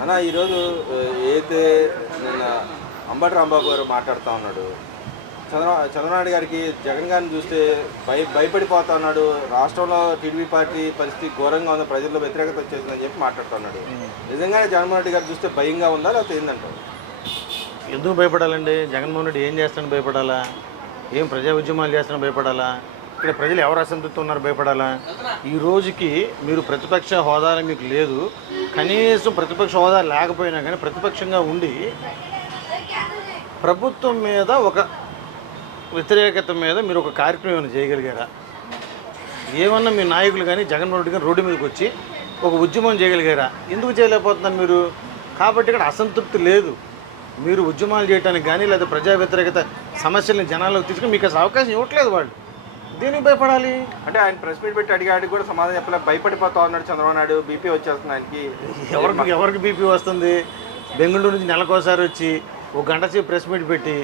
అన్న ఈరోజు ఏదైతే నిన్న అంబటి రాంబాబు గారు మాట్లాడుతూ ఉన్నాడు, చంద్రబాబు గారికి జగన్ గారిని చూస్తే భయపడిపోతా ఉన్నాడు, రాష్ట్రంలో టీడీపీ పార్టీ పరిస్థితి ఘోరంగా ఉంది, ప్రజల్లో వ్యతిరేకత వచ్చేసిందని చెప్పి మాట్లాడుతున్నాడు. నిజంగానే జగన్మోహన్ రెడ్డి గారు చూస్తే భయంగా ఉందా లేకపోతే ఏందంటారు? ఎందుకు భయపడాలండి? జగన్మోహన్ రెడ్డి ఏం చేస్తానని భయపడాలా? ఏం ప్రజా ఉద్యమాలు చేస్తానని భయపడాలా? ఇక్కడ ప్రజలు ఎవరు అసంతృప్తి ఉన్నారు భయపడాలా? ఈ రోజుకి మీరు ప్రతిపక్ష హోదాలో మీకు లేదు, కనీసం ప్రతిపక్ష హోదా లేకపోయినా కానీ ప్రతిపక్షంగా ఉండి ప్రభుత్వం మీద ఒక వ్యతిరేకత మీద మీరు ఒక కార్యక్రమం ఏమైనా చేయగలిగారా? ఏమన్నా మీ నాయకులు కానీ జగన్మోహన్ రెడ్డి కానీ రోడ్డు మీదకి వచ్చి ఒక ఉద్యమం చేయగలిగారా? ఎందుకు చేయలేకపోతున్నారు మీరు? కాబట్టి ఇక్కడ అసంతృప్తి లేదు. మీరు ఉద్యమాలు చేయడానికి కానీ లేదా ప్రజా వ్యతిరేకత సమస్యలను జనాల్లోకి తీసుకుని మీకు అసలు అవకాశం ఇవ్వట్లేదు. వాళ్ళు దేనికి భయపడాలి? అంటే ఆయన ప్రెస్ మీట్ పెట్టి అడిగాడికి కూడా సమాధానం చెప్పలేదు, భయపడిపోతా ఉన్నాడు చంద్రబాబు నాయుడు, బీపీ వచ్చేస్తుంది ఆయనకి. ఎవరికి బీపీ వస్తుంది? బెంగళూరు నుంచి నెలకోసారి వచ్చి ఒక గంట సేపు ప్రెస్ మీట్ పెట్టి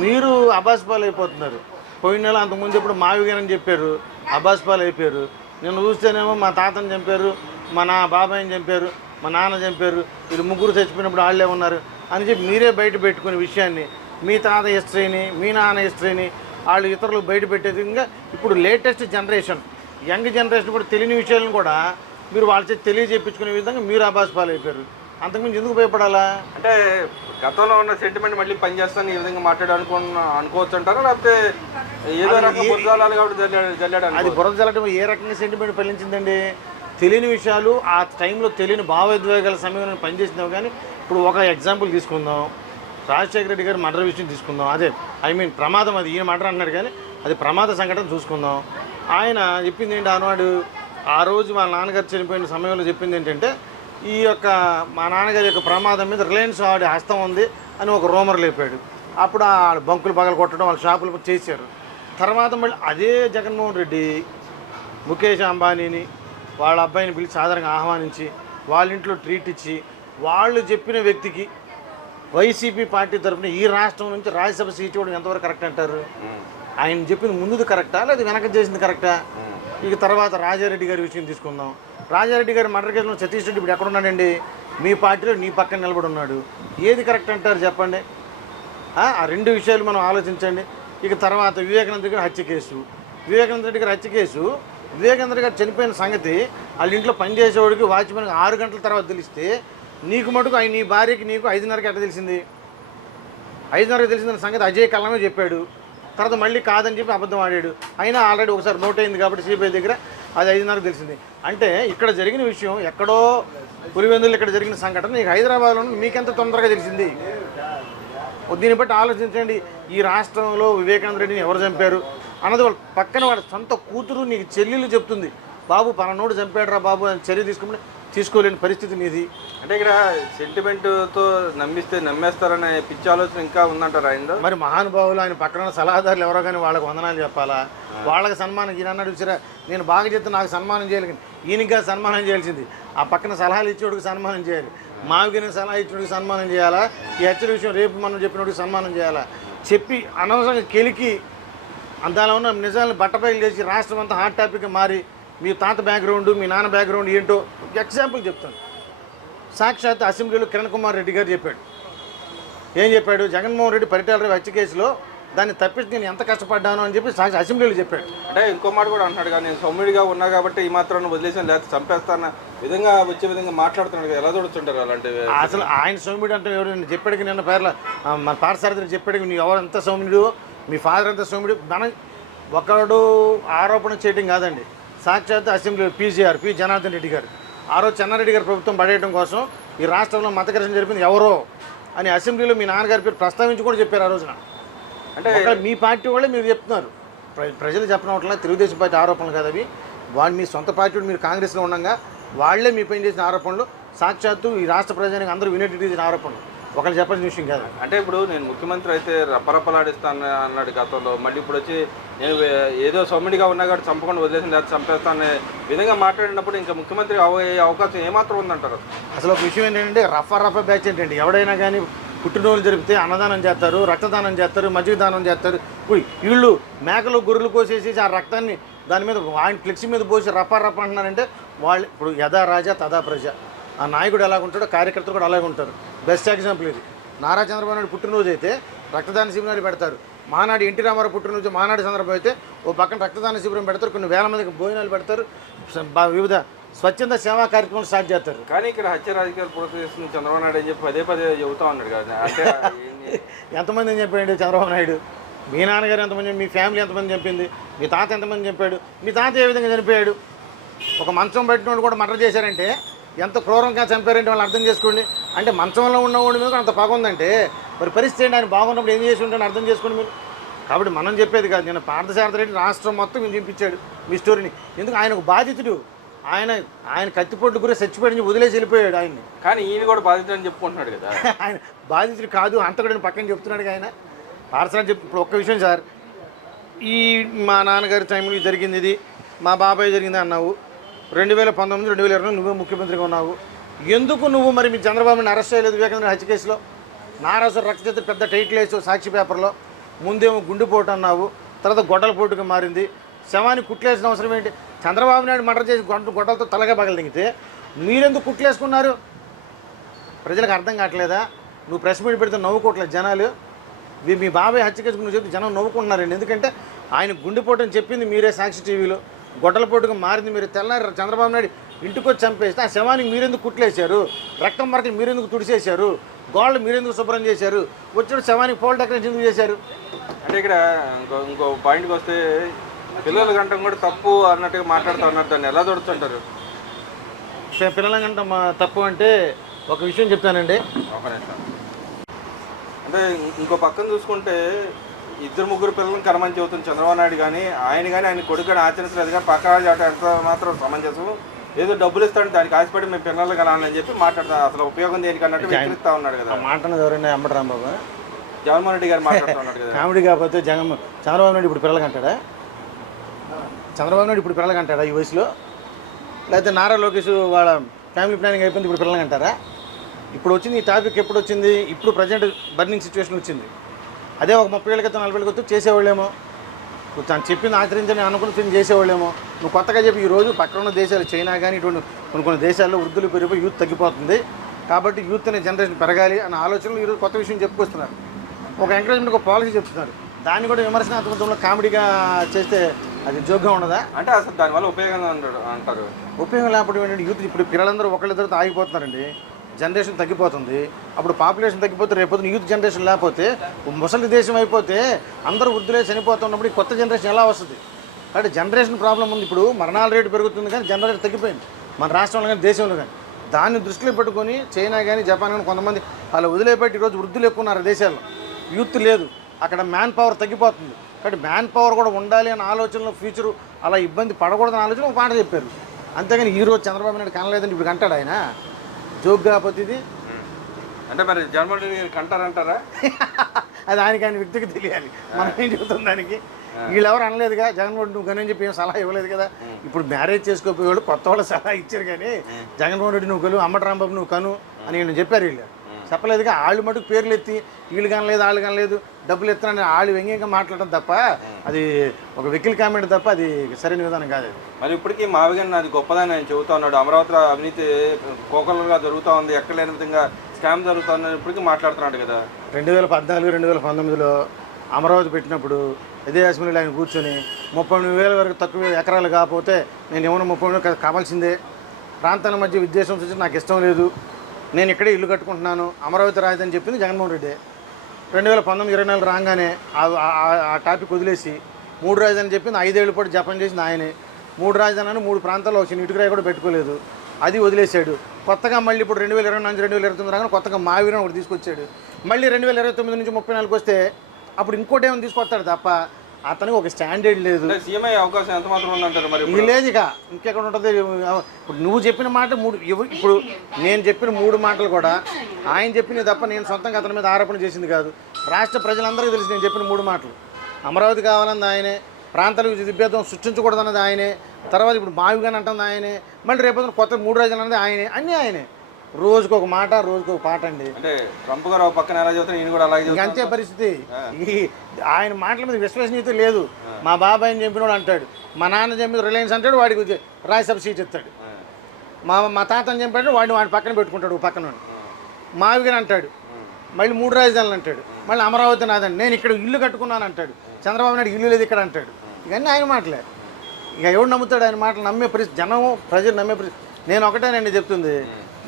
మీరు అబాస్పాలు అయిపోతున్నారు. పోయిన నెల అంతకుముందు ఇప్పుడు మావిగానని చెప్పారు, అబాస్పాలు అయిపోయారు. నేను చూస్తేనేమో మా తాతని చంపారు, మా బాబాయిని చంపారు, మా నాన్న చంపారు, వీళ్ళు ముగ్గురు చచ్చిపోయినప్పుడు వాళ్ళే ఉన్నారు అని చెప్పి మీరే బయట పెట్టుకునే విషయాన్ని మీ తాత హిస్టరీని మీ నాన్న హిస్టరీని వాళ్ళు ఇతరులకు బయట పెట్టేది. ఇంకా ఇప్పుడు లేటెస్ట్ జనరేషన్ యంగ్ జనరేషన్ కూడా తెలియని విషయాలను కూడా మీరు వాళ్ళ చేతి తెలియజెప్పించుకునే విధంగా మీరు అబాస్పాలు అయిపోయారు. అంతకుమించి ఎందుకు భయపడాలా? అంటే గతంలో ఉన్న సెంటిమెంట్ మళ్ళీ పనిచేస్తాను ఈ విధంగా అనుకోవచ్చు అంటారా, లేకపోతే ఏదో రకం బురదజాలాలు కాబట్టి జల్లాడు? అది బురద జల్లడం ఏ రకంగా సెంటిమెంట్ ఫలించిందండి? తెలియని విషయాలు ఆ టైంలో తెలియని భావోద్వేగాల సమయంలో పనిచేసినావు. కానీ ఇప్పుడు ఒక ఎగ్జాంపుల్ తీసుకుందాం, రాజశేఖర రెడ్డి గారి మర్డర్ విషయం తీసుకుందాం. అదే ప్రమాదం, అది ఈయన మర్డర్ అన్నాడు కానీ అది ప్రమాద సంఘటన చూసుకుందాం. ఆయన చెప్పింది ఏంటి ఆనాడు, ఆ రోజు వాళ్ళ నాన్నగారు చనిపోయిన సమయంలో చెప్పింది ఏంటంటే ఈ యొక్క మా నాన్నగారి యొక్క ప్రమాదం మీద రిలయన్స్ వాడి హస్తం ఉంది అని ఒక రూమర్ లేపాడు. అప్పుడు ఆ బంకులు పగలు కొట్టడం, వాళ్ళ షాపులు చేశారు. తర్వాత మళ్ళీ అదే జగన్మోహన్ రెడ్డి ముఖేష్ అంబానీని వాళ్ళ అబ్బాయిని పిలిచి సాధారణంగా ఆహ్వానించి వాళ్ళ ఇంట్లో ట్రీట్ ఇచ్చి వాళ్ళు చెప్పిన వ్యక్తికి వైసీపీ పార్టీ తరఫున ఈ రాష్ట్రం నుంచి రాజ్యసభ సీట్ ఇవ్వడం ఎంతవరకు కరెక్ట్ అంటారు? ఆయన చెప్పింది ముందుది కరెక్టా లేదా వెనక చేసింది కరెక్టా? ఇక తర్వాత రాజారెడ్డి గారి విషయం తీసుకుందాం. రాజారెడ్డి గారి మర్డర్ కేసులో సతీష్ రెడ్డి ఇప్పుడు ఎక్కడున్నాడండి? మీ పార్టీలో నీ పక్కన నిలబడి ఉన్నాడు. ఏది కరెక్ట్ అంటారు చెప్పండి? ఆ రెండు విషయాలు మనం ఆలోచించండి. ఇక తర్వాత వివేకానంద గారి హత్య కేసు, వివేకానంద రెడ్డి గారి హత్య కేసు, వివేకానంద గారు చనిపోయిన సంగతి వాళ్ళ ఇంట్లో పనిచేసేవాడికి వాచ్మెన్కి 6 గంటల తర్వాత తెలిస్తే నీకు మటుకు నీ భార్యకి నీకు 5:30కి ఎట్లా తెలిసింది? 5:30కి తెలిసిన సంగతి అజయ్ కల్లమే చెప్పాడు. తర్వాత మళ్ళీ కాదని చెప్పి అబద్ధం ఆడాడు. అయినా ఆల్రెడీ ఒకసారి నోట్ అయింది కాబట్టి సిబిఐ దగ్గర అది 5:30కి తెలిసింది. అంటే ఇక్కడ జరిగిన విషయం ఎక్కడో పులివెందులు ఇక్కడ జరిగిన సంఘటన నీకు హైదరాబాద్లో మీకెంత తొందరగా తెలిసింది? దీన్ని బట్టి ఆలోచించండి. ఈ రాష్ట్రంలో వివేకానంద రెడ్డిని ఎవరు చంపారు అన్నది వాళ్ళ పక్కన వాళ్ళ సొంత కూతురు నీకు చెల్లెలు చెప్తుంది, బాబు పలానోడు చంపాడురా బాబు అని చర్య తీసుకోలేని పరిస్థితి నీది. అంటే ఇక్కడ సెంటిమెంట్తో నమ్మేస్తారనే పిచ్చి ఆలోచన ఇంకా ఉందంటారు ఆయన. మరి మహానుభావులు ఆయన పక్కన సలహాదారులు ఎవరో కానీ వాళ్ళకి వందనాలు చెప్పాలా? వాళ్ళకి సన్మానం ఈయన అన్నాడు చూసారా, నేను బాగా చెప్తే నాకు సన్మానం చేయాలి, ఈయనగా సన్మానం చేయాల్సింది ఆ పక్కన సలహాలు ఇచ్చేవాడికి సన్మానం చేయాలి. మావిగిన సలహా ఇచ్చేవాడికి సన్మానం చేయాలా? ఈ హెచ్చరిక విషయం రేపు మనం చెప్పినోడికి సన్మానం చేయాలా? చెప్పి అనవసరంగా కెలికి అంతలో ఉన్న నిజాలను బట్టపైలు చేసి రాష్ట్రం అంతా హాట్ టాపిక్గా మారి మీ తాత బ్యాక్గ్రౌండ్ మీ నాన్న బ్యాక్గ్రౌండ్ ఏంటో ఎగ్జాంపుల్ చెప్తాను. సాక్షాత్ అసెంబ్లీలో కిరణ్ కుమార్ రెడ్డి గారు చెప్పాడు. ఏం చెప్పాడు? జగన్మోహన్ రెడ్డి పరిటాల హత్య కేసులో దాన్ని తప్పించి నేను ఎంత కష్టపడ్డాను అని చెప్పి అసెంబ్లీలో చెప్పాడు. అంటే ఇంకో మాట కూడా అంటున్నాడు, కానీ నేను సౌమ్యుడిగా ఉన్నా కాబట్టి ఈ మాత్రం వదిలేసాను లేకపోతే చంపేస్తాన విధంగా వచ్చే విధంగా మాట్లాడుతున్నాడు. ఎలా చూడుతుంటారు అలాంటివి? అసలు ఆయన సౌమ్యుడు అంటే ఎవరు? నేను చెప్పాడికి నిన్న పేర్ల మన పాఠశాల చెప్పాడికి నువ్వు ఎవరు ఎంత సౌమ్యుడు, మీ ఫాదర్ ఎంత సౌమ్యుడు, మన ఒకడు ఆరోపణ చేయడం కాదండి. సాక్షాత్ అసెంబ్లీ పి జనార్దన్ రెడ్డి గారు ఆ రోజు చెన్నారెడ్డి గారి ప్రభుత్వం పడేయడం కోసం ఈ రాష్ట్రంలో మత ఘర్షణ జరిపింది ఎవరో అని అసెంబ్లీలో మీ నాన్నగారి పేరు ప్రస్తావించి కూడా చెప్పారు ఆ రోజున. అంటే మీ పార్టీ వాళ్ళే మీరు చెప్తున్నారు, ప్రజలు చెప్పనట్లా తెలుగుదేశం పార్టీ ఆరోపణలు కదా అవి. వాళ్ళు మీ సొంత పార్టీ మీరు కాంగ్రెస్లో ఉండగా వాళ్లే మీ పైన చేసిన ఆరోపణలు, సాక్షాత్తు ఈ రాష్ట్ర ప్రజానికి అందరూ వినేట్టు చేసిన ఆరోపణలు, ఒకళ్ళు చెప్పాల్సిన విషయం కాదు. అంటే ఇప్పుడు నేను ముఖ్యమంత్రి అయితే రప్పరప్పలాడిస్తాను అన్నాడు గతంలో, మళ్ళీ ఇప్పుడు వచ్చి నేను ఏదో సౌమ్యుడిగా ఉన్నా కాబట్టి చంపకుండా వదిలేసిన లేదా చంపేస్తానే విధంగా మాట్లాడినప్పుడు ఇంకా ముఖ్యమంత్రి అయ్యే అవకాశం ఏమాత్రం ఉందంటారు? అసలు ఒక విషయం ఏంటంటే రఫా బ్యాచ్ ఏంటంటే ఎవడైనా కానీ పుట్టినరోజులు జరిపితే అన్నదానం చేస్తారు, రక్తదానం చేస్తారు, మజ్జిగ దానం చేస్తారు. వీళ్ళు మేకలు గొర్రెలు కోసేసి ఆ రక్తాన్ని దాని మీద ఆయన ఫ్లెక్సీ మీద పోసి రప్ప అంటున్నారంటే వాళ్ళు ఇప్పుడు యథా రాజా తదా ప్రజ. ఆ నాయకుడు ఎలాగ ఉంటాడో కార్యకర్తలు కూడా అలాగే ఉంటారు. బెస్ట్ ఎగ్జాంపుల్ ఇది. నారా చంద్రబాబు నాయుడు పుట్టినరోజు అయితే రక్తదాన శిబిరాలు పెడతారు. మానాడు ఎన్టీ రామారావు పుట్టినరోజు మానాడు సందర్భం అయితే ఓ పక్కన రక్తదాన శిబిరం పెడతారు, కొన్ని వేల మందికి భోజనాలు పెడతారు, వివిధ స్వచ్ఛంద సేవా కార్యక్రమాలు స్టార్ట్ చేస్తారు. కానీ ఇక్కడ హత్య రాజకీయాలు ప్రోత్సహిస్తుంది చంద్రబాబు నాయుడు అని చెప్పి పదే పదే చెబుతా ఉన్నాడు కదా. అంటే ఎంతమంది అని చెప్పాడు చంద్రబాబు నాయుడు? మీ నాన్నగారు ఎంతమంది, మీ ఫ్యామిలీ ఎంతమంది చెప్పింది, మీ తాత ఎంతమంది చెప్పాడు, మీ తాత ఏ విధంగా చనిపోయాడు? ఒక మంచం పెట్టినోడు కూడా మర్డర్ చేశారంటే ఎంత క్రూరంగా చంపారంటే వాళ్ళు అర్థం చేసుకోండి. అంటే మంచంలో ఉన్నవాడి మీద అంత పగ ఉందంటే మరి పరిస్థితి ఏంటి? ఆయన బాగున్నప్పుడు ఏం చేసి ఉంటాను అర్థం చేసుకోండి మీరు. కాబట్టి మనం చెప్పేది కాదు. నేను పార్థసారథి రెడ్డి రాష్ట్రం మొత్తం మేము చూపించాడు మీ స్టోరీని. ఎందుకు ఆయన ఒక బాధితుడు, ఆయన కత్తిపోట్లు గురించి చచ్చిపోయి వదిలేసి వెళ్ళిపోయాడు ఆయన్ని. కానీ ఈయన కూడా బాధితుడు అని చెప్పుకుంటున్నాడు కదా. ఆయన బాధితుడు కాదు, అంతకుడిని పక్కన చెప్తున్నాడు ఆయన. పార్థసారథి చెప్పి ఇప్పుడు ఒక్క విషయం సార్, ఈ మా నాన్నగారి టైంలో జరిగింది ఇది, మా బాబాయ్ జరిగింది అన్నావు. 2019, 2020 నువ్వే ముఖ్యమంత్రిగా ఉన్నావు. ఎందుకు నువ్వు మరి మీ చంద్రబాబుని అరెస్ట్ చేయలేదు వివేకానంద హత్య కేసులో? నారాసు రక్తచిత్ర పెద్ద టైటిల్ వేసావు సాక్షి పేపర్లో. ముందేమో గుండెపోటు అన్నావు, తర్వాత గొడ్డల పోటుగా మారింది. శవాన్ని కుట్లేసిన అవసరం ఏంటి? చంద్రబాబు నాయుడు మర్డర్ చేసి గొడ్డలతో తలగా పగలదిగితే మీరెందుకు కుట్లేసుకున్నారు? ప్రజలకు అర్థం కావట్లేదా? నువ్వు ప్రెస్ మీట్ పెడితే నవ్వుకోవట్లేదు జనాలు. మీ బాబాయ్ హత్య కేసుకు నువ్వు చెప్తే జనం నవ్వుకుంటున్నారండి. ఎందుకంటే ఆయన గుండెపోటు అని చెప్పింది మీరే సాక్షి టీవీలో, గొడ్డల పోటుగా మారింది మీరు. తెల్లారి చంద్రబాబు నాయుడు ఇంటికి వచ్చి చంపేస్తే ఆ శవానికి మీరెందుకు కుట్లేశారు? రక్తం మరకలు మీరెందుకు తుడిచేశారు? గోళ్ళు మీరెందుకు శుభ్రం చేశారు? వచ్చిన శవానికి పోల్ డెకరేషన్ ఎందుకు చేశారు? అంటే ఇక్కడ ఇంకో పాయింట్కి వస్తే పిల్లల గంటం కూడా తప్పు అన్నట్టుగా మాట్లాడుతూ ఉన్నారు. దాన్ని ఎలా దొరుకుతుంటారు? పిల్లల గంట తప్పు అంటే ఒక విషయం చెప్తానండి. ఒక నిమిషం. అంటే ఇంకో పక్కన చూసుకుంటే 2-3 పిల్లలను కరమని చెబుతుంది చంద్రబాబు నాయుడు. కానీ ఆయన కొడుకుని ఆచరించలేదు. కానీ పక్క రాజు ఎంత మాత్రం సమంజసం. ఏదో డబ్బులు ఇస్తాడు దానికి ఆశపడి మేము పిల్లలు కనాలని చెప్పి మాట్లాడతాం. అసలు ఉపయోగం దేనికి అన్నట్టు విక్రిస్తా ఉన్నాడు కదా. మాట్లాడినది ఎవరైనా అంబటి రాంబాబు, జగన్మోహన్ రెడ్డి గారు మాట్లాడుతూ ఉన్నాడు కదా. కామెడీ కాకపోతే చంద్రబాబు నాయుడు ఇప్పుడు పిల్లలు కంటాడా? చంద్రబాబు నాయుడు ఇప్పుడు పిల్లలు కంటాడా ఈ వయసులో? లేకపోతే నారా లోకేష్ వాళ్ళ ఫ్యామిలీ ప్లానింగ్ అయిపోయింది ఇప్పుడు పిల్లలు కంటారా? ఇప్పుడు వచ్చింది ఈ టాపిక్ ఎప్పుడు వచ్చింది? ఇప్పుడు ప్రజెంట్ బర్నింగ్ సిచ్యువేషన్ వచ్చింది. అదే ఒక 30 ఏళ్ళ క్రితం 40 ఏళ్ళ క్రితం చేసేవాళ్ళేమో, తను చెప్పింది ఆచరించని అనుకుని చేసేవాళ్ళేమో. నువ్వు కొత్తగా చెప్పి ఈరోజు పక్కన ఉన్న దేశాలు చైనా కానీ ఇటువంటి కొన్ని దేశాల్లో వృద్ధులు పెరిగిపోయి యూత్ తగ్గిపోతుంది. కాబట్టి యూత్ అనే జనరేషన్ పెరగాలి అన్న ఆలోచనలు ఈరోజు కొత్త విషయం చెప్పుకొస్తున్నారు. ఒక ఎంకరేజ్మెంట్, ఒక పాలసీ చెప్తున్నారు. దాన్ని కూడా విమర్శనాత్మకంలో కామెడీగా చేస్తే అది జోక్గా ఉండదా? అంటే అసలు దానివల్ల ఉపయోగం అంటారు. ఉపయోగం లేకపోతే ఏంటంటే యూత్ ఇప్పుడు పిల్లలందరూ ఒకళ్ళిద్దరితో ఆగిపోతున్నారండి. జనరేషన్ తగ్గిపోతుంది. అప్పుడు పాపులేషన్ తగ్గిపోతే రేపు యూత్ జనరేషన్ లేకపోతే ముసలి దేశం అయిపోతే అందరూ వృద్ధులే చనిపోతున్నప్పుడు ఈ కొత్త జనరేషన్ ఎలా వస్తుంది? కాబట్టి జనరేషన్ ప్రాబ్లం ఉంది. ఇప్పుడు మరణాల రేటు పెరుగుతుంది కానీ జనరేషన్ తగ్గిపోయింది మన రాష్ట్రంలో కానీ దేశంలో కానీ. దాన్ని దృష్టిలో పెట్టుకొని చైనా కానీ జపాన్ కానీ కొంతమంది అలా వదిలేపెట్టి ఈరోజు వృద్ధులు ఎక్కువ ఉన్నారు దేశాల్లో, యూత్ లేదు. అక్కడ మ్యాన్ పవర్ తగ్గిపోతుంది. కాబట్టి మ్యాన్ పవర్ కూడా ఉండాలి అన్న ఆలోచనలో ఫ్యూచరు అలా ఇబ్బంది పడకూడదని ఆలోచన ఒక మాట చెప్పారు. అంతేగాని ఈరోజు చంద్రబాబు నాయుడు కనలేదని ఇప్పుడు అంటాడు ఆయన. జోక్ కాకపోతే ఇది అంటే మరి జగన్మోహన్ రెడ్డి గారు కంటారంటారా? అది ఆయన వ్యక్తికి తెలియాలి. మనం ఏం చెబుతాం దానికి? వీళ్ళెవరు అనలేదుగా జగన్మోహన్ నువ్వు కని చెప్పి ఏం సలహా ఇవ్వలేదు కదా. ఇప్పుడు మ్యారేజ్ చేసుకోపోయేవాళ్ళు కొత్త వాళ్ళు సలహా ఇచ్చారు కానీ జగన్మోహన్ రెడ్డి నువ్వు కలు, అంబటి రాంబాబు నువ్వు కను అని వీళ్ళు చెప్పారు. వీళ్ళు చెప్పలేదుగా. వాళ్ళు మటుకు పేర్లు ఎత్తి వీళ్ళు కనలేదు వాళ్ళు కనలేదు డబ్బులు ఎత్తానని వాళ్ళు వ్యంగ్యంగా మాట్లాడడం తప్ప అది ఒక వెకిల్ కామెంట్ తప్ప అది సరైన విధానం కాదు. మరి ఇప్పటికీ మావిగన్ అది గొప్పదని ఆయన చెబుతా ఉన్నాడు. అమరావతిలో అవినీతి కోకలుగా జరుగుతూ ఉంది, ఎక్కడ లేని విధంగా స్కామ్ జరుగుతుందని ఇప్పటికీ మాట్లాడుతున్నాడు కదా. 2014, 2019లో అమరావతి పెట్టినప్పుడు ఇదే అసెంబ్లీలో ఆయన కూర్చొని 30,000 వరకు తక్కువ ఎకరాలు కాకపోతే నేను ఏమైనా 30,000 కావాల్సిందే, ప్రాంతాల మధ్య విద్వేషం సృష్టించి నాకు ఇష్టం లేదు, నేను ఇక్కడే ఇల్లు కట్టుకుంటున్నాను, అమరావతి రాజధాని చెప్పింది జగన్మోహన్ రెడ్డి. 2019, 2024 రాగానే ఆ టాపిక్ వదిలేసి 3 రాజధాని చెప్పింది. 5 ఏళ్ళ పాటు జపం చేసింది ఆయనే. 3 రాజధాని 3 ప్రాంతాల్లో వచ్చిన ఇటుకరాయి కూడా పెట్టుకోలేదు, అది వదిలేశాడు. కొత్తగా మళ్ళీ ఇప్పుడు 2024, 2029 రాగానే కొత్తగా మావీరని ఒకటి తీసుకొచ్చాడు. మళ్ళీ 2029 నుంచి 34 వస్తే అప్పుడు ఇంకోటి ఏమైనా తీసుకొస్తాడు తప్ప అతనికి ఒక స్టాండర్డ్ లేదు. సీఎంఐ అవకాశం ఎంత మాత్రం ఉందంటారు? మరి ఇది లేదు. ఇక ఇంకెక్కడ ఉంటుంది? ఇప్పుడు నువ్వు చెప్పిన మాట 3, ఇప్పుడు నేను చెప్పిన 3 మాటలు కూడా ఆయన చెప్పినవి తప్ప నేను సొంతంగా అతని మీద ఆరోపణ చేసింది కాదు. రాష్ట్ర ప్రజలందరికీ తెలిసి నేను చెప్పిన 3 మాటలు. అమరావతి కావాలన్నది ఆయనే, ప్రాంతాలకు విభేదం సృష్టించకూడదన్నది ఆయనే, తర్వాత ఇప్పుడు మావిగాని అంటుంది ఆయనే, మళ్ళీ రేపు కొత్త 3 రాజధానులు అన్నది ఆయనే, అన్నీ ఆయనే. రోజుకు ఒక మాట, రోజుకు ఒక పాట అండి. అంటే ట్రంప్ గారు పక్కన ఎలా చదువుతారు, ఈయన కూడా అలాగే అంతే పరిస్థితి. ఆయన మాటల మీద విశ్వసనీయత లేదు. మా బాబాయిని చంపినోడు అంటాడు, మా నాన్న చంపిన రిలయన్స్ అంటాడు, వాడికి రాజ్యసభ సీట్ ఇస్తాడు. మా తాతని చంపాడు వాడి పక్కన పెట్టుకుంటాడు ఓ పక్కన మావిగని అంటాడు, మళ్ళీ 3 రాజధానులు అంటాడు, మళ్ళీ అమరావతి నాదండి, నేను ఇక్కడ ఇల్లు కట్టుకున్నాను అంటాడు, చంద్రబాబు నాయుడు ఇల్లు లేదు ఇక్కడ అంటాడు. ఇవన్నీ ఆయన మాటలే. ఇక ఎవడు నమ్ముతాడు ఆయన మాటలు? నమ్మే పరిస్థితి జనం, ప్రజలు నమ్మే పరిస్థితి. నేను ఒకటేనండి చెప్తుంది,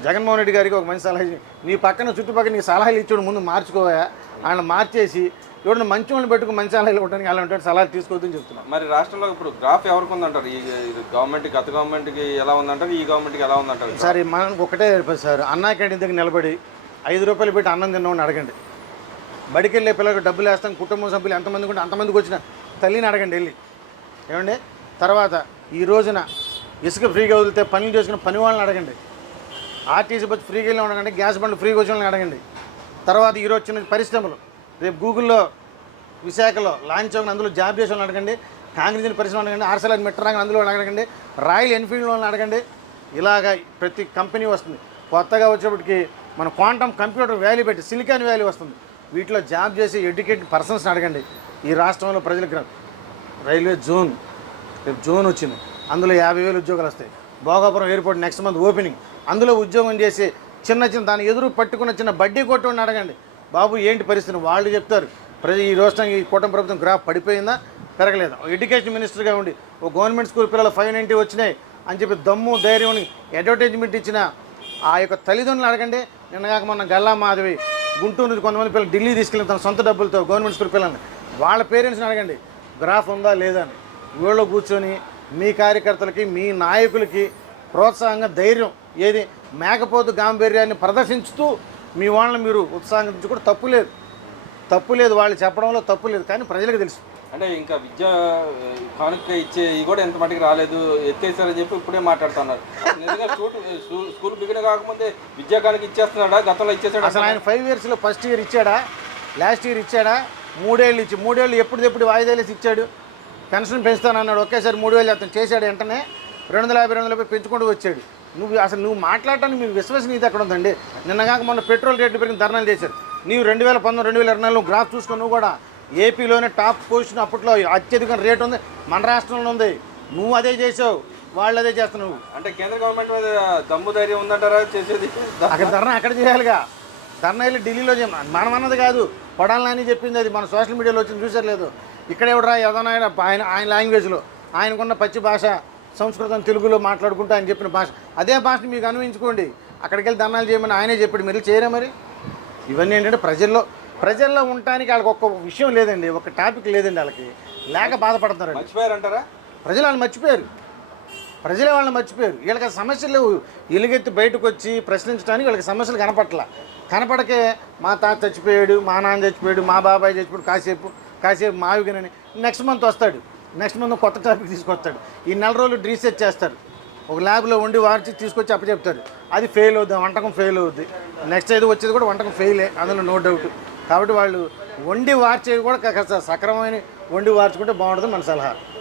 జగన్మోహన్ రెడ్డి గారికి ఒక మంచి సలహా నీ పక్కన చుట్టుపక్కల నీకు సలహాలు ఇచ్చాడు, ముందు మార్చుకోవా. ఆయన మార్చేసి ఎవడన్నా మంచి వాళ్ళని పెట్టుకుని మంచి సలహాలు ఇవ్వడానికి అలా ఉంటాడు, సలహాలు తీసుకోవద్దని చెప్తున్నాను. మరి రాష్ట్రంలో ఇప్పుడు గ్రాఫ్ ఎవరికి ఉందంటారు? ఈ గవర్నమెంట్, గత గవర్నమెంట్కి ఎలా ఉందంటారు, ఈ గవర్నమెంట్కి ఎలా ఉందంటారు? సార్ మనం ఒకటే సార్, అన్నా క్యాంటీన్ దగ్గర నిలబడి 5 రూపాయలు పెట్టి అన్నం తిన్నామని అడగండి. బడికి వెళ్ళే పిల్లలకు డబ్బులు వేస్తాం, కుటుంబ సభ్యులు ఎంతమందికి ఉంటే అంతమందికి వచ్చిన తల్లిని అడగండి వెళ్ళి, ఏమండి. తర్వాత ఈ రోజున ఇసుక ఫ్రీగా వదిలితే పనులు చేసుకున్న పని వాళ్ళని అడగండి. ఆర్టీసీ బస్సు ఫ్రీగా వెళ్ళి అడగండి, గ్యాస్ బండ్లు ఫ్రీగా వచ్చిన వాళ్ళని అడగండి. తర్వాత ఈరోజు చిన్న పరిశ్రమలు, రేపు గూగుల్లో విశాఖలో లాంచ్ అవుతున్న అందులో జాబ్ చేసే వాళ్ళని అడగండి, కాంగ్రెస్ పరిశ్రమ అడగండి, ఆర్సెలర్ మెట్రాంగ్ అందులో అడగండి, రాయల్ ఎన్ఫీల్డ్ వాళ్ళని అడగండి. ఇలాగా ప్రతి కంపెనీ వస్తుంది. కొత్తగా వచ్చేప్పటికి మన క్వాంటమ్ కంప్యూటర్ వ్యాలీ పెట్టి సిలికాన్ వ్యాలీ వస్తుంది. వీటిలో జాబ్ చేసి ఎడ్యుకేటెడ్ పర్సన్స్ని అడగండి. ఈ రాష్ట్రంలో ప్రజలకు రైల్వే జోన్, రేపు జోన్ వచ్చింది, అందులో 50,000 ఉద్యోగాలు వస్తాయి. Bhogapuram airport next month opening, అందులో ఉద్యోగం చేసి చిన్న దాని ఎదురు పట్టుకున్న చిన్న బడ్డీ కొట్టుని అడగండి, బాబు ఏంటి పరిస్థితి? వాళ్ళు చెప్తారు. ఈ రాష్ట్రం ఈ కూటమి ప్రభుత్వం గ్రాఫ్ పడిపోయిందా పెరగలేదా? ఎడ్యుకేషన్ మినిస్టర్గా ఉండి ఓ గవర్నమెంట్ స్కూల్ పిల్లలు 590 వచ్చినాయి అని చెప్పి దమ్ము ధైర్యం అడ్వర్టైజ్మెంట్ ఇచ్చిన ఆ యొక్క తల్లిదండ్రులు అడగండి. నిన్నగాక మొన్న గల్లా మాధవి గుంటూరు నుంచి కొంతమంది పిల్లలు ఢిల్లీ తీసుకెళ్ళిన తన సొంత డబ్బులతో గవర్నమెంట్ స్కూల్ పిల్లల్ని, వాళ్ళ పేరెంట్స్ని అడగండి గ్రాఫ్ ఉందా లేదా అని. వీళ్ళు కూర్చొని మీ కార్యకర్తలకి, మీ నాయకులకి ప్రోత్సాహంగా ధైర్యం ఏది మేకపోతు గాంభీర్యాన్ని ప్రదర్శించుతూ మీ వాళ్ళని మీరు ఉత్సాహించి కూడా తప్పు లేదు, వాళ్ళు చెప్పడంలో తప్పు లేదు. కానీ ప్రజలకు తెలుసు. అంటే ఇంకా విద్య కానుక ఇచ్చే ఇవి కూడా ఎంత మటుకు రాలేదు, ఎత్తేసారని చెప్పి ఇప్పుడే మాట్లాడుతున్నారు. నిజంగా స్కూల్ బిగిన కాకముందే విద్యా కానుక ఇచ్చేస్తున్నాడా? గతంలో ఇచ్చేసాడు? అసలు ఆయన 5 yearsలో ఫస్ట్ ఇయర్ ఇచ్చాడా, లాస్ట్ ఇయర్ ఇచ్చాడా? 3 ఏళ్ళు ఇచ్చి 3 ఏళ్ళు ఎప్పుడు వాయిదాలు వేసి ఇచ్చాడు. పెన్షన్ పెంచుతానన్నాడు, ఒకేసారి 3,000 అతను చేశాడు. వెంటనే 250 పెంచుకుంటూ వచ్చాడు. నువ్వు మాట్లాడటానికి మీకు విశ్వసనీయత ఎక్కడ ఉందండి? నిన్నగాక మొన్న పెట్రోల్ రేట్లు పెరిగిన ధర్నాలు చేశారు. నీవు 2019, 2024 గ్రాఫ్ చూసుకొని నువ్వు కూడా ఏపీలోనే టాప్ పొజిషన్, అప్పట్లో అత్యధిక రేటు ఉంది మన రాష్ట్రంలో ఉంది. నువ్వు అదే చేసావు, వాళ్ళు అదే చేస్తున్నావు. అంటే కేంద్ర గవర్నమెంట్ మీద దమ్ము ధైర్యం ఉందంటారా చేసేది? అక్కడ ధర్నా అక్కడ చేయాలిగా. ధర్నా వెళ్ళి ఢిల్లీలో మనం అన్నది కాదు, పడాలని చెప్పింది. అది మన సోషల్ మీడియాలో వచ్చింది చూసారు లేదు? ఇక్కడ ఎవడరా ఏదైనా ఆయన లాంగ్వేజ్లో ఆయనకున్న పచ్చి భాష సంస్కృతం తెలుగులో మాట్లాడుకుంటూ ఆయన చెప్పిన భాష, అదే భాషను మీకు అన్వయించుకోండి. అక్కడికి వెళ్ళి ధర్నాలు చేయమని ఆయనే చెప్పాడు, మీరు చేయరా? మరి ఇవన్నీ ఏంటంటే ప్రజల్లో ఉండటానికి వాళ్ళకి ఒక్క విషయం లేదండి, ఒక టాపిక్ లేదండి. వాళ్ళకి లేక బాధపడుతున్నారండి. మర్చిపోయారంటారా? ప్రజలు వాళ్ళని మర్చిపోయారు, ప్రజలే వాళ్ళని మర్చిపోయారు. వీళ్ళకి సమస్యలు లేవు. ఎలుగెత్తి బయటకు వచ్చి ప్రశ్నించడానికి వీళ్ళకి సమస్యలు కనపడకే మా తాత చచ్చిపోయాడు, మా నాన్న చచ్చిపోయాడు, మా బాబాయ్ చచ్చిపోయాడు, కాసేపు మావిగనని నెక్స్ట్ మంత్ వస్తాడు. నెక్స్ట్ మంత్ కొత్త టాపిక్ తీసుకొస్తాడు. ఈ 4 రోజులు రీసెర్చ్ చేస్తారు, ఒక ల్యాబ్లో వండి వార్చి తీసుకొచ్చి అప్పచెప్తాడు. అది ఫెయిల్ అవుద్ది, వంటకం ఫెయిల్ అవుద్ది. నెక్స్ట్ ఏదో వచ్చేది కూడా వంటకం ఫెయిలే, అందులో నో డౌట్. కాబట్టి వాళ్ళు వండి వార్చేది కూడా సక్రమమైన వండి వార్చుకుంటే బాగుంటుంది మన సలహా.